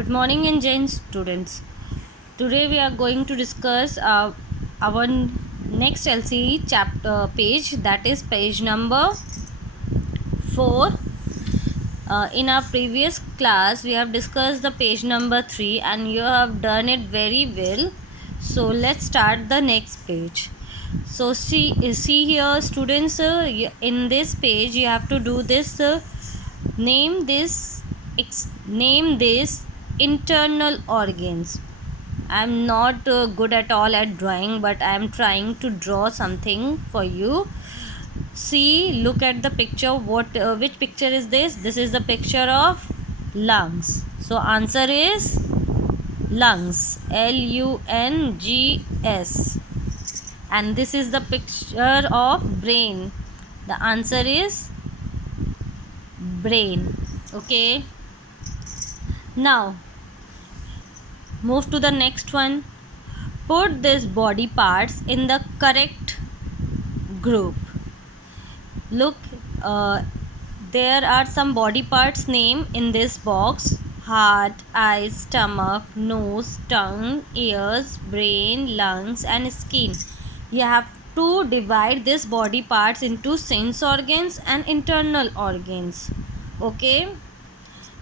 Good morning and Jain students. Today we are going to discuss our next LCE chapter page, that is page number 4. In our previous class we have discussed the page number 3 and you have done it very well. So let's start the next page. So see here students, in this page you have to do this, name this internal organs. I am not good at all at drawing, but I am trying to draw something for you. See, look at the picture. Which picture is this? This is the picture of lungs. So answer is lungs, lungs. And this is the picture of brain. The answer is brain. Okay, now move to the next one. Put these body parts in the correct group. Look, there are some body parts name in this box: heart, eyes, stomach, nose, tongue, ears, brain, lungs and skin. You have to divide these body parts into sense organs and internal organs. Okay,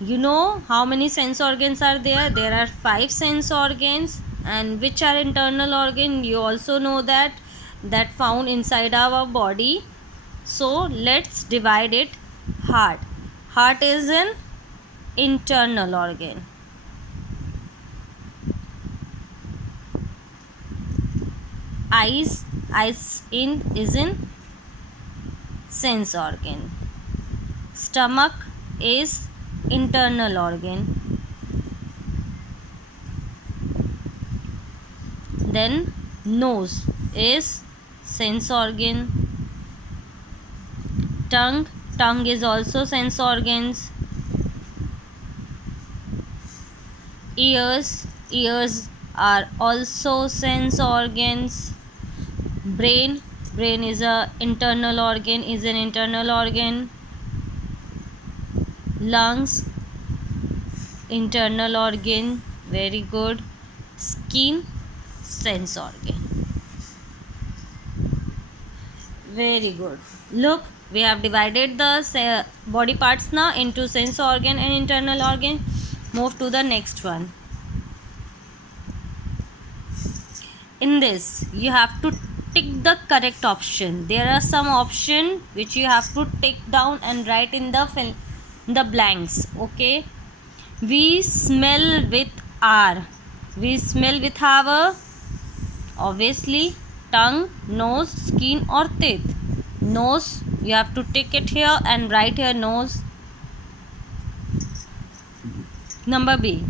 you know how many sense organs are there? There are 5 sense organs. And which are internal organ? You also know that found inside our body. So let's divide it. Heart is an internal organ. Eyes is in sense organ. Stomach is internal organ. Then nose is sense organ. Tongue is also sense organs. Ears are also sense organs. Brain is an internal organ. Lungs, internal organ. Very good. Skin, sense organ. Very good. Look, we have divided the body parts now into sense organ and internal organ. Move to the next one. In this you have to tick the correct option. There are some option which you have to tick down and write in the blanks. Okay, we smell with our obviously tongue, nose, skin or teeth. Nose, you have to tick it here and write here nose. Number B,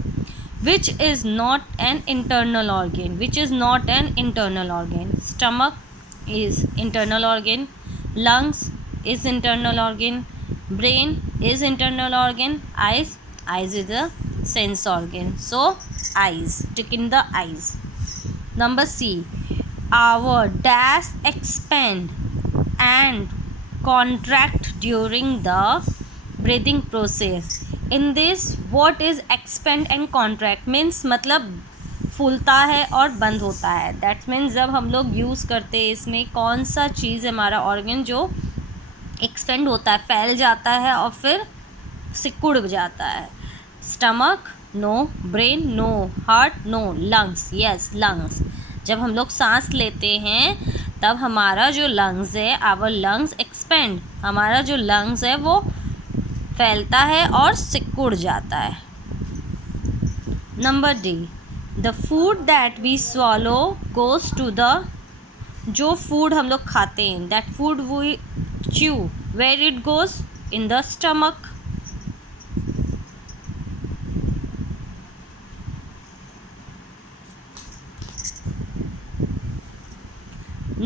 which is not an internal organ? Stomach is internal organ. Lungs is internal organ. Brain is internal organ. Eyes is a sense organ. So eyes, tick in the eyes. Number C, our dash expand and contract during the breathing process. In this, what is expand and contract means? मतलब फूलता है और बंद होता है. That means जब हम लोग यूज़ करते हैं इसमें कौन सा चीज़ हमारा ऑर्गन जो एक्सपेंड होता है, फैल जाता है और फिर सिकुड़ जाता है. Stomach no, brain no, heart no, lungs yes lungs. जब हम लोग सांस लेते हैं तब हमारा जो लंग्स है, आवर लंग्स एक्सपेंड, हमारा जो लंग्स है वो फैलता है और सिकुड़ जाता है. Number D, the food that we swallow goes to the, जो फूड हम लोग खाते हैं that food we chew, where it goes? In the stomach.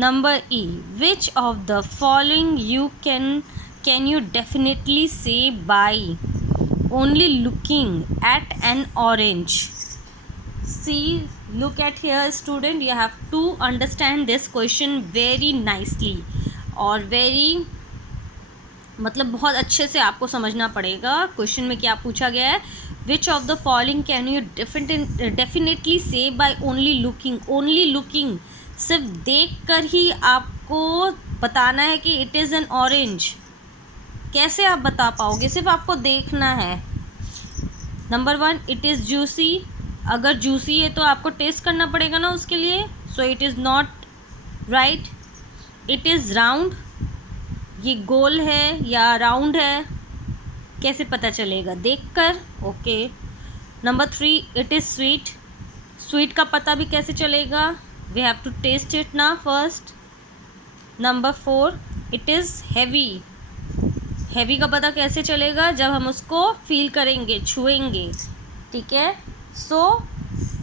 Number E, which of the following you can you definitely say by only looking at an orange? See, look at here student, you have to understand this question very nicely or very मतलब बहुत अच्छे से आपको समझना पड़ेगा। क्वेश्चन में क्या पूछा गया है, which of the following can you definitely say by only looking. Only looking, सिर्फ देख कर ही आपको बताना है कि इट इज़ एन ऑरेंज। कैसे आप बता पाओगे, सिर्फ आपको देखना है। नंबर 1, इट इज़ जूसी। अगर जूसी है तो आपको टेस्ट करना पड़ेगा ना उसके लिए, so it is not right. It is round, ये गोल है या राउंड है, कैसे पता चलेगा, देखकर। Okay. Number 3, it is sweet. Sweet का पता भी कैसे चलेगा, we have to test it ना first. Number 4, it is heavy. Heavy का पता कैसे चलेगा, जब हम उसको फील करेंगे, छुएंगे, ठीक है। सो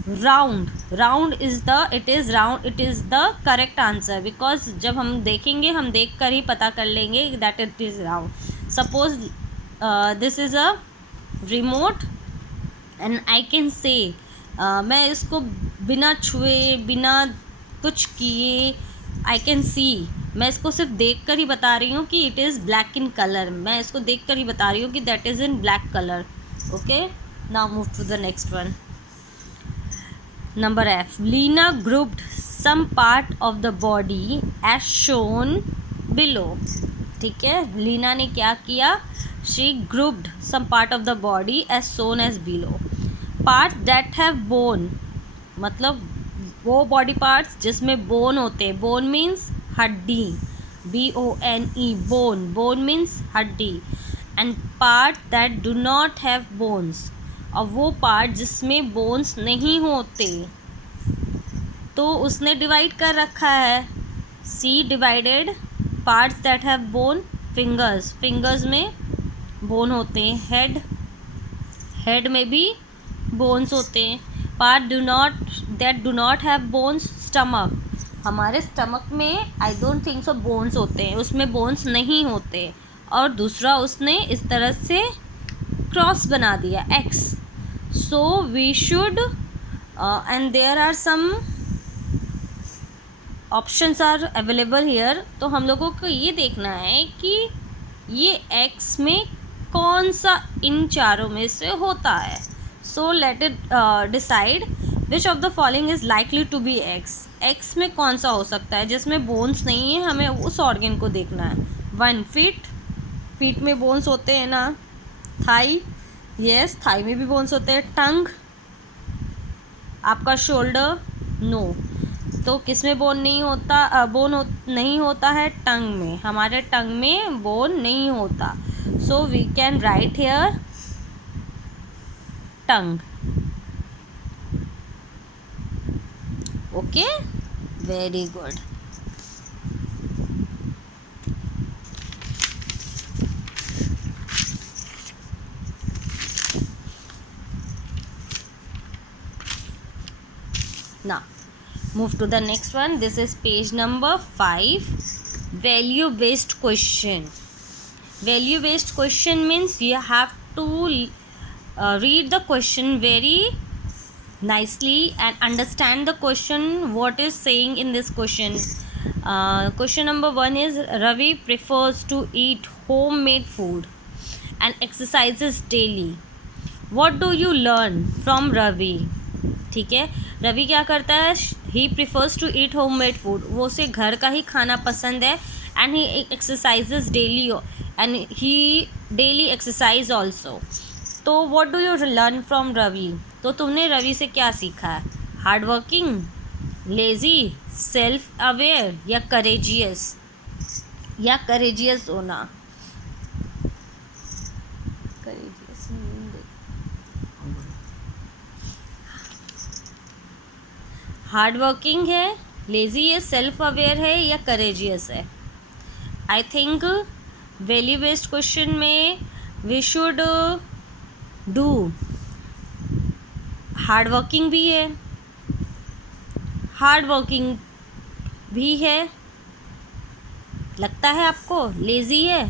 round, round is the, it is round, it is the correct answer, because जब हम देखेंगे, हम देख कर ही पता कर लेंगे that it is round. Suppose this is a remote and I can say, मैं इसको बिना छुए, बिना कुछ किए, आई कैन सी, मैं इसको सिर्फ देख कर ही बता रही हूँ कि it is black in colour. मैं इसको देख कर ही बता रही हूँ कि that is in black colour. Okay, now move to the next one. Number F, Lena grouped some part of the body as shown below. ठीक है, लीना ने क्या किया, she grouped some part of the body as shown as below. Parts that have bone, मतलब वो body parts जिसमें बोन होते हैं। बोन मीन्स हड्डी, BONE, बोन, बोन मीन्स हड्डी। And part that do not have bones, और वो पार्ट जिसमें बोन्स नहीं होते, तो उसने डिवाइड कर रखा है। C divided parts that have bone. Fingers, fingers में बोन होते हैं। हेड, हेड में भी बोन्स होते हैं। Part that do not have bones. Stomach, हमारे स्टमक में I don't think so bones होते हैं, उसमें बोन्स नहीं होते। और दूसरा उसने इस तरह से क्रॉस बना दिया, X. So we should and there are some options are available here. तो हम लोगों को ये देखना है कि ये एक्स में कौन सा इन चारों में से होता है। So let it decide which of the following is likely to be X. X में कौन सा हो सकता है जिसमें बोन्स नहीं है, हमें उस ऑर्गन को देखना है। 1, फीट, फीट में बोन्स होते हैं ना। थाई, यस, थाई में भी बोन्स होते हैं। टंग, आपका शोल्डर, नो। तो किस में बोन नहीं होता, नहीं होता है, टंग में। हमारे टंग में बोन नहीं होता। So we can write here tongue. Okay, very good. Now move to the next one. This is page number 5. Value based question. Value based question means you have to read the question very nicely and understand the question, what is saying in this question. Question number 1 is, Ravi prefers to eat homemade food and exercises daily. What do you learn from Ravi? ठीक है, रवि क्या करता है, he prefers to eat home made food, वो उसे घर का ही खाना पसंद है। And he exercises daily, and he daily exercise also. तो what do you learn from Ravi? तो तुमने रवि से क्या सीखा है? Hard working, lazy, self aware या करेजियस, या करेजियस होना। हार्ड वर्किंग है, लेज़ी है, सेल्फ अवेयर है या करेजियस है? I think value based question में we should do hard working भी है, हार्ड वर्किंग भी है। लगता है आपको लेज़ी है?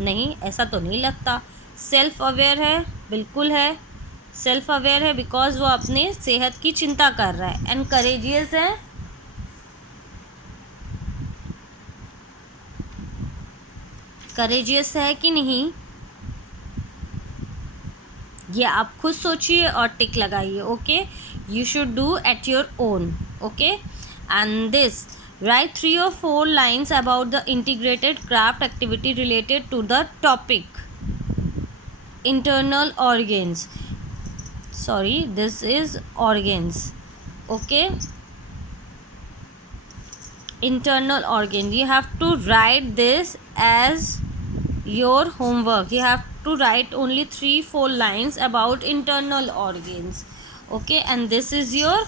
नहीं, ऐसा तो नहीं लगता। सेल्फ अवेयर है, बिल्कुल है, सेल्फ अवेयर है बिकॉज वो अपने सेहत की चिंता कर रहा है। एंड करेजियस है, करेजियस है कि नहीं, ये आप खुद सोचिए और टिक लगाइए. Okay, you should do at your own. Okay, and this write 3 or 4 lines about the integrated craft activity related to the topic internal organs. Sorry, this is organs. Okay, internal organ. You have to write this as your homework. You have to write only 3-4 lines about internal organs. Okay, and this is your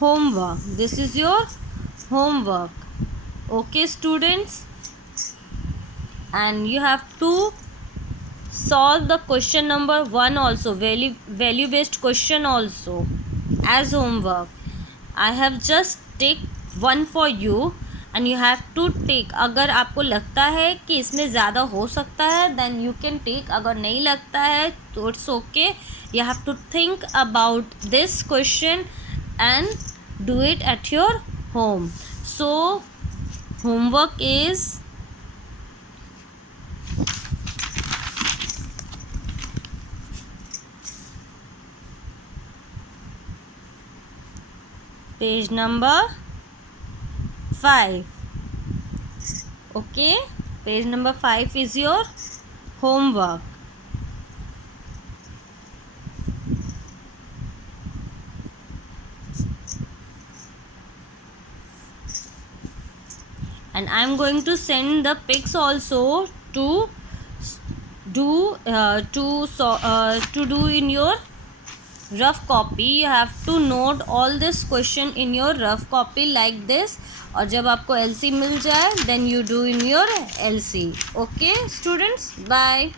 homework. This is your homework. Okay, students, and you have to solve the question number 1 also, value based question also, as homework. I have just take one for you and you have to take. अगर आपको लगता है कि इसमें ज़्यादा हो सकता है then you can take. अगर नहीं लगता है तो it's okay. You have to think about this question and do it at your home. So homework is page number 5. Okay, page number 5 is your homework. And I am going to send the pics also to do in your rough copy. You have to note all this question in your rough copy like this. और जब आपको LC मिल जाए then you do in your LC. Okay students, bye.